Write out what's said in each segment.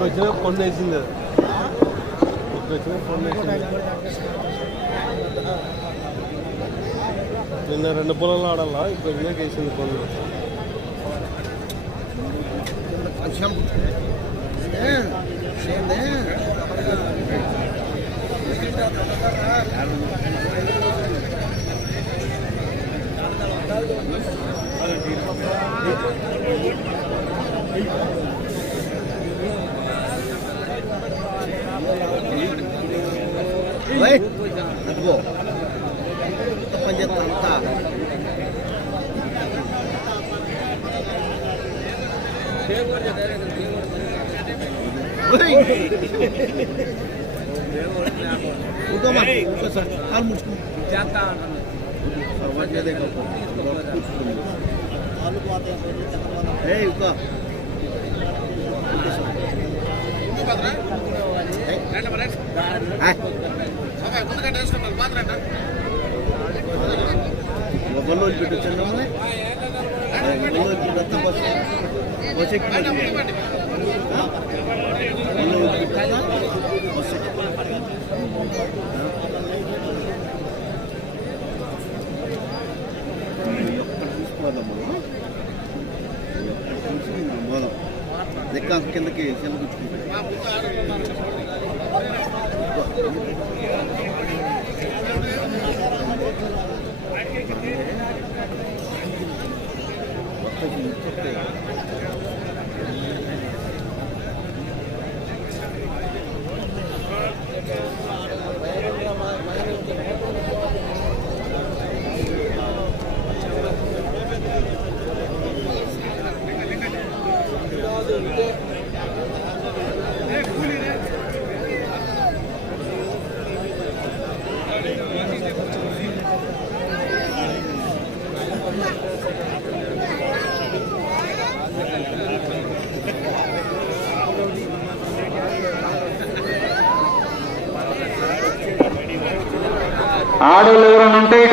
ఇక్కడికి వచ్చిన ఫోన్ వేసింది అది. ఇక్కడికి వచ్చిన ఫోన్ వేసింది నిన్న రెండు పొలాలు ఆడాలా ఇప్పుడు వచ్చినాక వేసింది ఫోన్ అదిగో పని చేస్తా అంతా కూర్చోమా కూర్చో సార్ కాలు ముడుచుకో సర్వజ్ఞదే గొప్ప. పెట్టొచ్చాను లెక్క కిందకి సెల్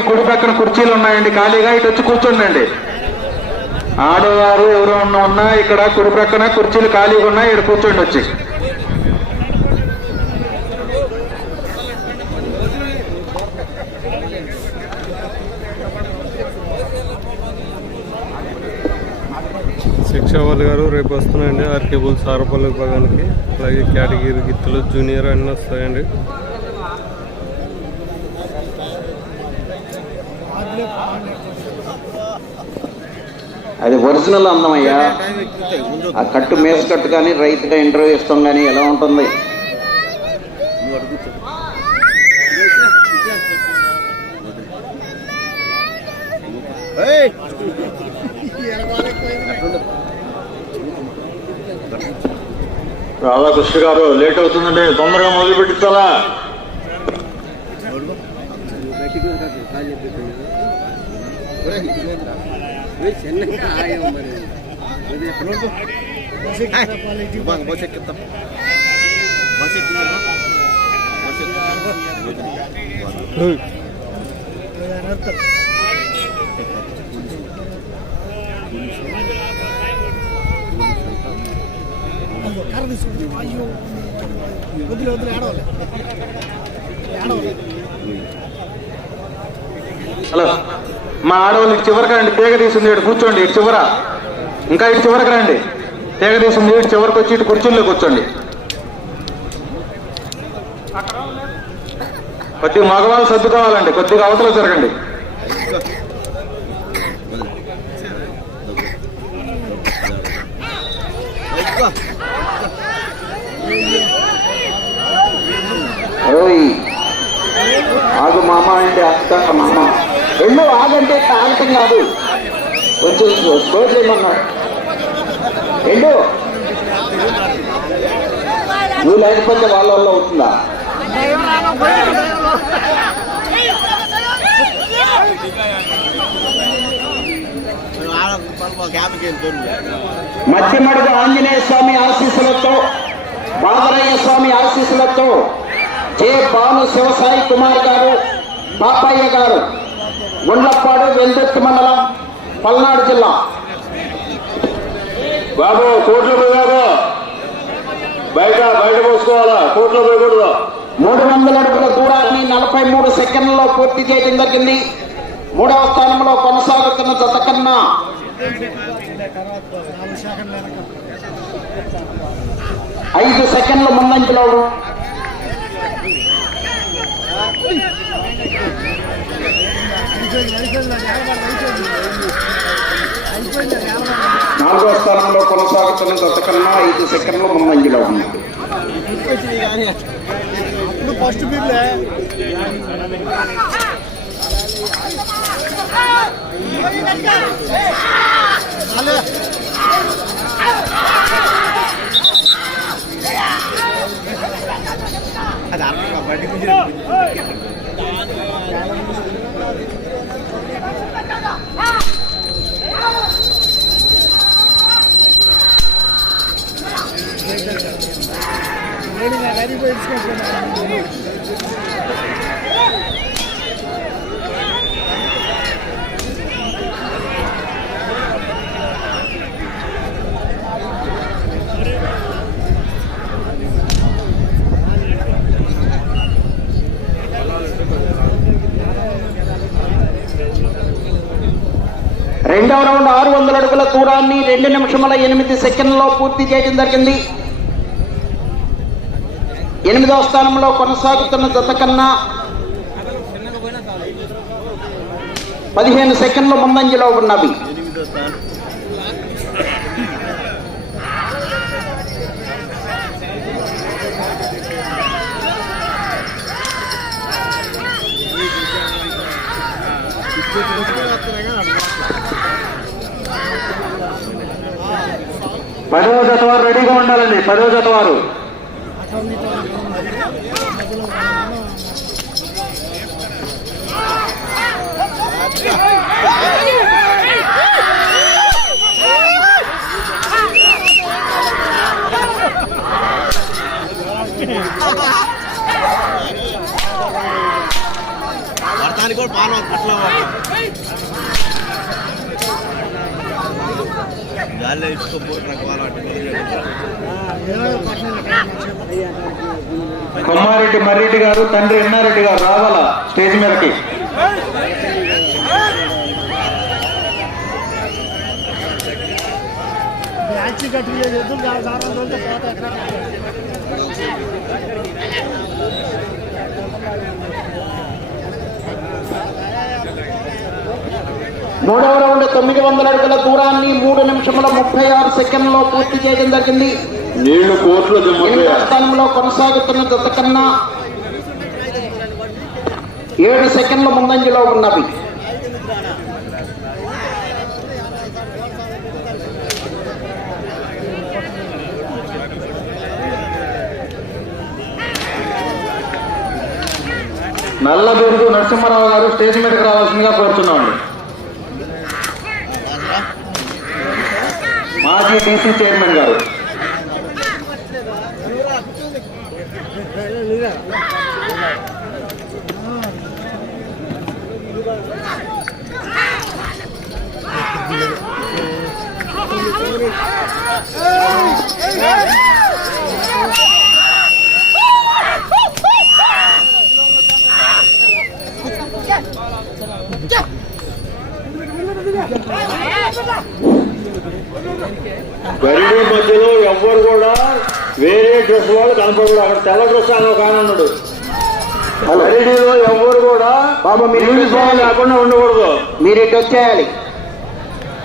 కుడి పక్కన కుర్చీలు ఉన్నాయండి ఖాళీగా ఇటు వచ్చి కూర్చోండి ఆడవారు ఎవరైనా ఉన్నా ఇక్కడ కుడి ప్రక్కన కుర్చీలు ఖాళీగా ఉన్నాయి ఇటు కూర్చోండి వచ్చి. శిక్షావల్ గారు రేపు వస్తున్నాయండి. ఆర్కేబుల్ సారపల్లి విభాగానికి అలాగే కేటగిరీ గిత్తులు జూనియర్ అన్నీ వస్తాయండి. అది ఒరిజినల్ అందమయ్యా ఆ కట్టు మేస్ కట్టు కానీ రైతుగా ఇంటర్వ్యూ ఇస్తాం కానీ ఎలా ఉంటుంది? రాధాకృష్ణ గారు లేట్ అవుతుందండి. తొందరగా మొదలు పెట్టించాలా బస్ ఎక్కుతాం బస్ ఎక్కుతాం బస్ ఎక్కుతాం వదిలే వదిలే ఆడవాలి ఆడవాలి హలో మా ఆడవాళ్ళు ఇటు చివరికి రండి తీగ తీసింది ఇటు కూర్చోండి ఇటు చివర. ఇంకా ఇటు చివరికి రండి. తీగ తీసింది ఇటు చివరికి వచ్చి ఇటు కుర్చీల్లో కూర్చోండి. కొద్దిగా మగవాళ్ళు సర్దుకోవాలండి కొద్దిగా అవతల జరగండి ఆగు మామ అంటే అక్క ఒళ్ళు ఆగంటే తాగటం కాదు. కొంచెం స్లో ఎండు నువ్వు లేకపోతే వాళ్ళ వల్ల అవుతుందా? క్యాబ్కి మధ్యమడుగు ఆంజనేయ స్వామి ఆశీస్సులతో బాదరయ్య స్వామి ఆశీస్సులతో జే భాను శివసాయి కుమార్ గారు పాపయ్య గారు గుండ్లపాడు వెల్దుర్తి మండలం పల్నాడు జిల్లా. బాబు కోట్ల బాబు. బయట బయట పోసుకోవాలా? కోట్ల పోయకూడదు? మూడు వందల అడుగుల దూరాన్ని నలభై మూడు సెకండ్లలో పూర్తి చేయడం జరిగింది. మూడవ స్థానంలో కొనసాగుతున్న జత కన్నా సెకండ్లు ఐదు సెకండ్ల ముందంజలో నాలుగో స్థానంలో కొనసాగుతున్న గతకన్నా ఐదు సెకండ్ల ముందంజలో ఉంది. ఇప్పుడు ఫస్ట్ బీర్లే నేను రెండవ రౌండ్ ఆరు వందల అడుగుల దూరాన్ని రెండు నిమిషముల ఎనిమిది సెకండ్లలో పూర్తి చేయడం జరిగింది. ఎనిమిదవ స్థానంలో కొనసాగుతున్న జత కన్నా పదిహేను సెకండ్ల ముందంజలో ఉన్నవి పదవ జత వారు రెడీగా ఉండాలండి పదవ జత వారు. వర్తానికి కూడా పానం అట్లా గాల్లో ఇచ్చుకోపోతే నాకు వాళ్ళు కొమ్మారెడ్డి మర్రెడ్డి గారు తండ్రి ఎన్నారెడ్డి గారు రావాలా స్టేజ్ మీదకి? బ్యాచ్ కట్టి ఎదురు దారం తోలితే పోతా ఎక్కడ మూడవ రౌండ్ తొమ్మిది వందల అడుగుల దూరాన్ని మూడు నిమిషముల ముప్పై ఆరు సెకండ్లో పూర్తి చేయడం జరిగింది. నీళ్ళు స్థానంలో కొనసాగుతున్న జత కన్నా ఏడు సెకండ్ల ముందంజలో ఉన్నవి. నల్లబెరుగు నరసింహారావు గారు స్టేజ్ మీదకి రావాల్సిందిగా కోరుతున్నామండి మాజీ టీసీ చైర్మన్ గారు గరిడి మధ్యలో ఎవ్వరు కూడా వేరే డ్రెస్ వాళ్ళు కనపడకూడదు అక్కడ తెల్ల డ్రెస్ అని ఒక ఆయన ఉన్నాడు. గరిడిలో ఎవ్వరు కూడా బాబా మీరు యూనిఫామ్ లేకుండా ఉండకూడదు. మీరు ఇటు వచ్చేయాలి.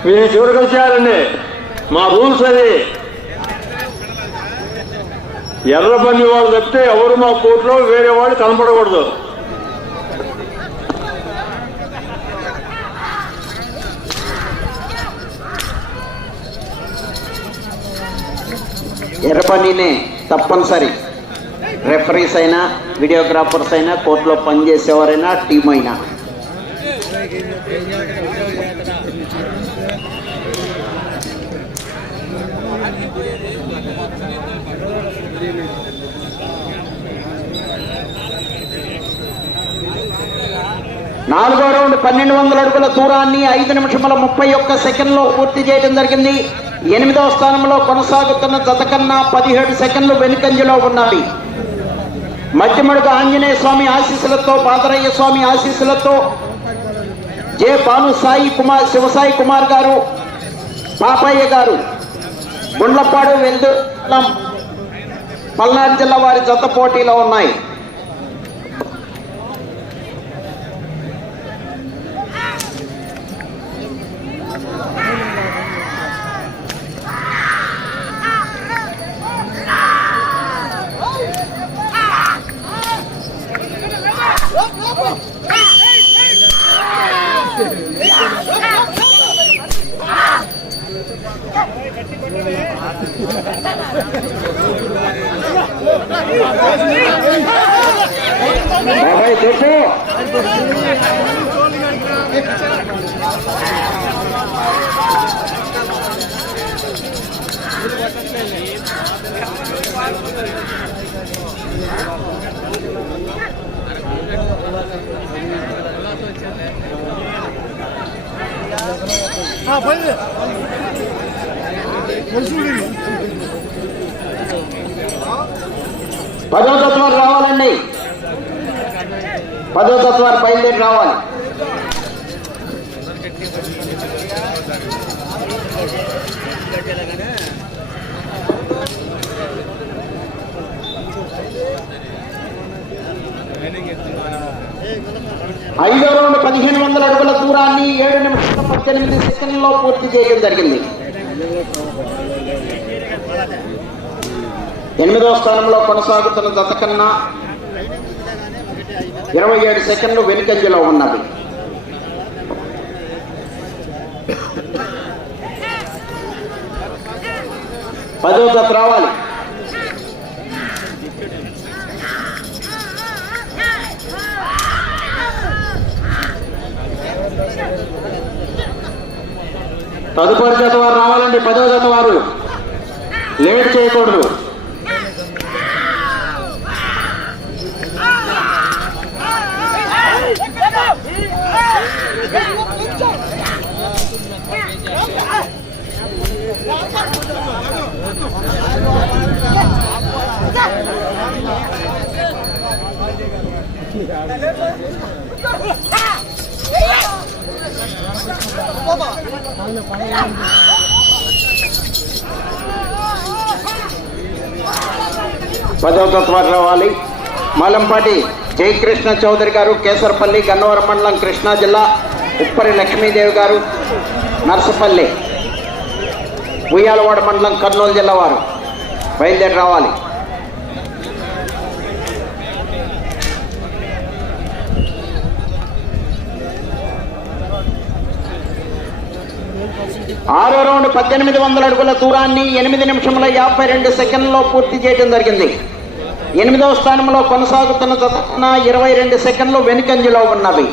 మీరు చివరికి వచ్చేయాలండి. మా రూల్స్ అది. ఎర్ర బండి వాళ్ళు తప్పితే ఎవరు మా కోర్టులో వేరే వాళ్ళు కనపడకూడదు. ఎర్రపనినే తప్పనిసరి. రెఫరీస్ అయినా వీడియోగ్రాఫర్స్ అయినా కోర్టులో పనిచేసేవారైనా టీం అయినా. నాలుగో రౌండ్ పన్నెండు వందల అడుగుల దూరాన్ని ఐదు నిమిషముల ముప్పై ఒక్క సెకండ్లో పూర్తి చేయడం జరిగింది. ఎనిమిదవ స్థానంలో కొనసాగుతున్న జత కన్నా పదిహేడు సెకండ్లు వెనుకంజలో ఉన్నాయి మధ్యమడుగు ఆంజనేయ స్వామి ఆశీస్సులతో పాదరయ్య స్వామి ఆశీస్సులతో జే భాను సాయి కుమార్ శివసాయి కుమార్ గారు పాపయ్య గారు గుండ్లపాడు వెల్దుర్లం పల్నాడు జిల్లా వారి జత పోటీలో ఉన్నాయి. పదో తత్వాలు రావాలండి. పదో తత్వాలు బయలుదేరి రావాలి. ఐదో రౌండ్ పదిహేను వందల అడుగుల దూరాన్ని ఏడు నిమిషాల పద్దెనిమిది సెకండ్లో పూర్తి చేయడం జరిగింది. ఎనిమిదో స్థానంలో కొనసాగుతున్న జత కన్నా ఇరవై ఏడు సెకండ్లు వెనుకంజలో ఉన్నది పదో జత రావాలి. తదుపరి జత వారు రావాలండి పదో జత వారు లేట్ చేయకూడదు. పదవ తత్వాలు రావాలి. మలంపాటి జయకృష్ణ చౌదరి గారు కేసరపల్లి గన్నవరం మండలం కృష్ణా జిల్లా ఉప్పరి లక్ష్మీదేవి గారు నర్సపల్లి ఉయ్యాలవాడ మండలం కర్నూలు జిల్లా వారు బయలుదేరి రావాలి. ఆరో రౌండ్ పద్దెనిమిది వందల అడుగుల దూరాన్ని ఎనిమిది నిమిషముల యాభై రెండు సెకండ్లో పూర్తి చేయడం జరిగింది. ఎనిమిదవ స్థానంలో కొనసాగుతున్న జతన ఇరవై రెండు సెకండ్లు వెనుకంజలో ఉన్నవి.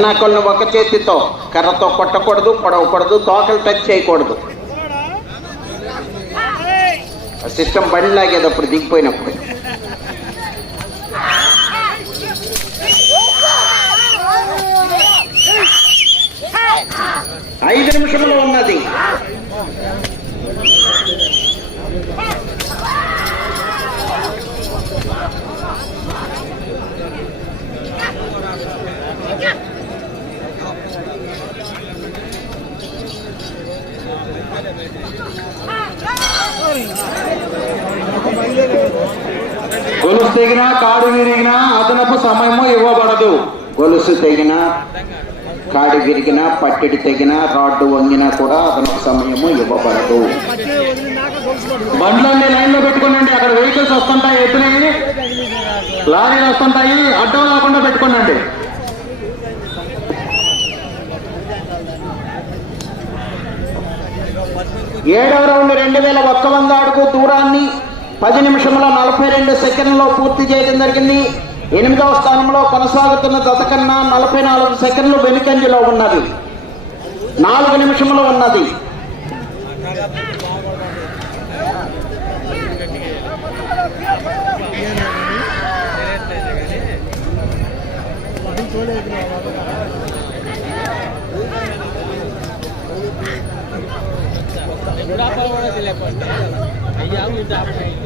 చెన్నాకొలను ఒక చేతితో కర్రతో కొట్టకూడదు పొడవకూడదు తోకలు టచ్ చేయకూడదు. సిస్టమ్ బండి లాగేటప్పుడు దిగిపోయినప్పుడు. ఐదు నిమిషంలో ఉన్నది. తెగినా కాడు విరిగినా అదనపు సమయము ఇవ్వబడదు. గొలుసు తెగినా కాడు విరిగినా పట్టిడి తెగినా రాడ్డు వంగినా కూడా అదనపు సమయము ఇవ్వబడదు. బండ్లన్నీ లైన్లో పెట్టుకోనండి. అక్కడ వెహికల్స్ వస్తుంటాయి ఎత్తున లారీలు వస్తుంటాయి అడ్డం లేకుండా పెట్టుకోనండి. ఏడవ రౌండ్ రెండు వేల ఒక్క వంద అడుగు దూరాన్ని పది నిమిషముల నలభై రెండు సెకండ్లలో పూర్తి చేయడం జరిగింది. ఎనిమిదవ స్థానంలో కొనసాగుతున్న దశ కన్నా నలభై నాలుగు సెకండ్లు వెనుకంజలో ఉన్నది. నాలుగు నిమిషములు ఉన్నది.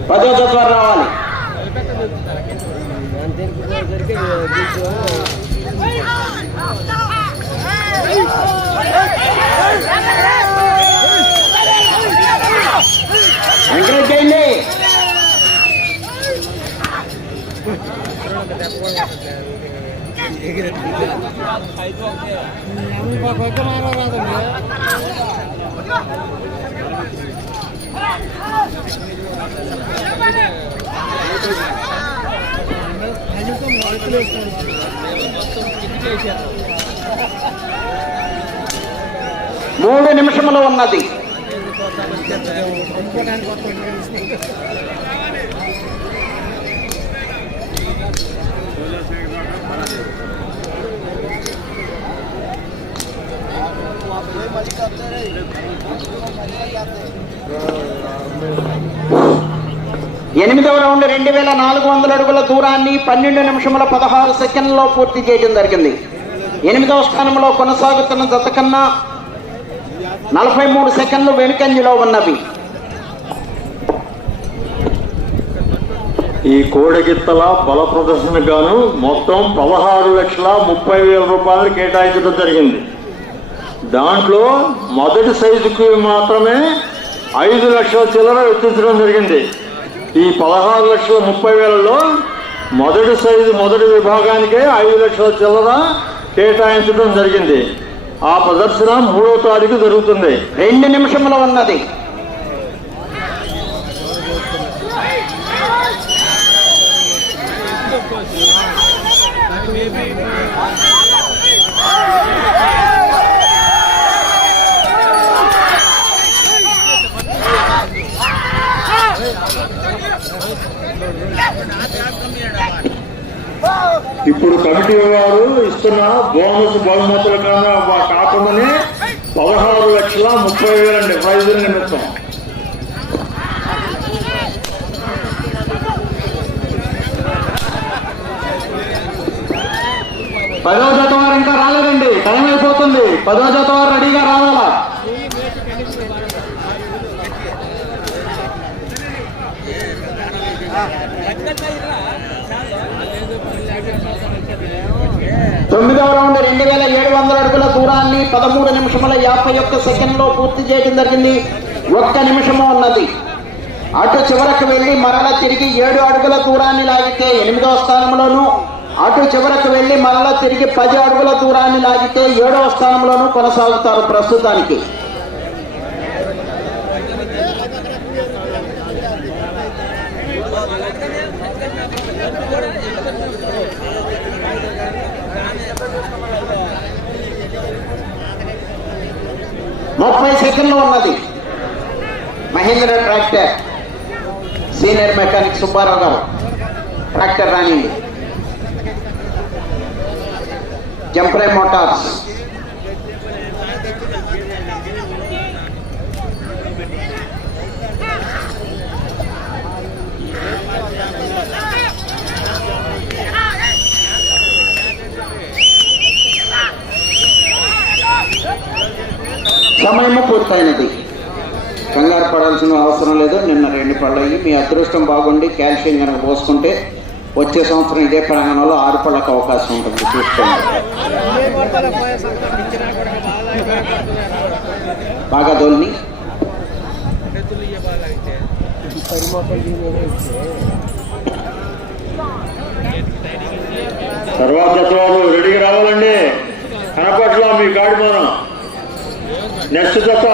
పదో తత్వాలు వారు రావాలి ఎంకరేజ్ చేయండి మూడు నిమిషములు ఉన్నది ఎనిమిదవ రెండు వేల నాలుగు వందల అడుగుల దూరాన్ని పన్నెండు నిమిషముల పదహారు సెకండ్లలో పూర్తి చేయడం జరిగింది. ఎనిమిదవ స్థానంలో కొనసాగుతున్న జత కన్నా నలభై మూడు సెకండ్లు వెనుకంజలో ఉన్నవి. ఈ కోడగిత్తల బల ప్రదర్శనగాను మొత్తం పదహారు లక్షల ముప్పై వేల రూపాయలు కేటాయించడం జరిగింది. దాంట్లో మొదటి సైజుకి మాత్రమే ఐదు లక్షల చిల్లర వెచ్చించడం జరిగింది. ఈ పదహారు లక్షల ముప్పై వేలలో మొదటి సైజు మొదటి విభాగానికే ఐదు లక్షల చిల్లర కేటాయించడం జరిగింది. ఆ ప్రదర్శన మూడో తారీఖు జరుగుతుంది. రెండు నిమిషములు ఉన్నది. ఇప్పుడు కమిటీ వారు ఇస్తున్న బోనస్ బహుమతుల కన్నా కాకుండానే పదహారు లక్షల ముప్పై వేలండి ప్రైజుల నిమిత్తం. పదో జత వారు ఇంకా రాలేదండి. టైం అయిపోతుంది. పదో జత వారు రెడీగా రావాలా? తొమ్మిదవ రౌండ్ రెండు వేల ఏడు వందల అడుగుల దూరాన్ని పదమూడు నిమిషముల యాభై ఒక్క సెకండ్లో పూర్తి చేయడం జరిగింది. ఒక్క నిమిషము ఉన్నది. అటు చివరకు వెళ్ళి మరల తిరిగి ఏడు అడుగుల దూరాన్ని లాగితే ఎనిమిదవ స్థానంలోను అటు చివరకు వెళ్ళి మరల తిరిగి పది అడుగుల దూరాన్ని లాగితే ఏడవ స్థానంలోను కొనసాగుతారు ప్రస్తుతానికి. ముప్పై సెకండ్లు ఉన్నది. Mahindra tractor. Senior mechanic Subbarao garu. Tractor రానింది జంప్రే మోటార్స్. సమయము పూర్తయినది. కంగారు పడాల్సిన అవసరం లేదు. నిన్న రెండు పళ్ళయి మీ అదృష్టం బాగుండి కాల్షియం కనుక పోసుకుంటే వచ్చే సంవత్సరం ఇదే ప్రాంగణంలో ఆరు పళ్ళకు అవకాశం ఉంటుంది. చూసుకోండి. బాగా దోల్ని. తర్వాత రెడీకి రెడీగా రావాలండి. కనపట్లో మీ గాడి మనం నెక్స్ట్ జత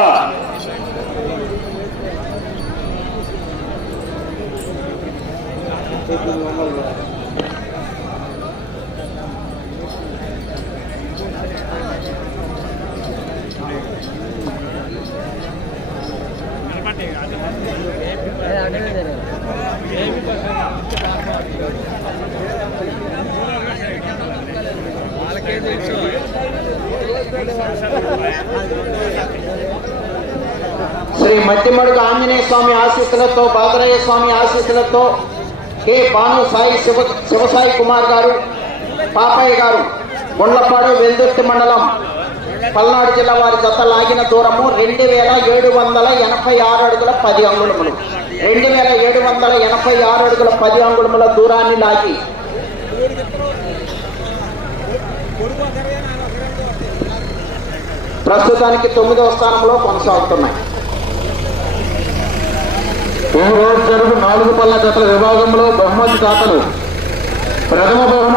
వాళ్ళకే తెలుసు? శ్రీ మధ్యమడుగు ఆంజనేయ స్వామి ఆశీస్సులతో బాదరయ్య స్వామి ఆశీస్సులతో కె. భాను సాయి శివ శివసాయి కుమార్ గారు పాపయ్య గారు గుండ్లపాడు వెల్దుర్తి మండలం పల్నాడు జిల్లా వారి జత లాగిన దూరము రెండు వేల ఏడు వందల ఎనభై ఆరు అడుగుల పది అంగుళములు. రెండు వేల ఏడు వందల ఎనభై ఆరు అడుగుల పది అంగుళముల దూరాన్ని లాగి ప్రస్తుతానికి తొమ్మిదవ స్థానంలో కొనసాగుతున్నాయి. ఈ రోజు జరుగు నాలుగు పళ్ళ జతల విభాగంలో బహుమతి దాతలు. ప్రథమ బహుమతి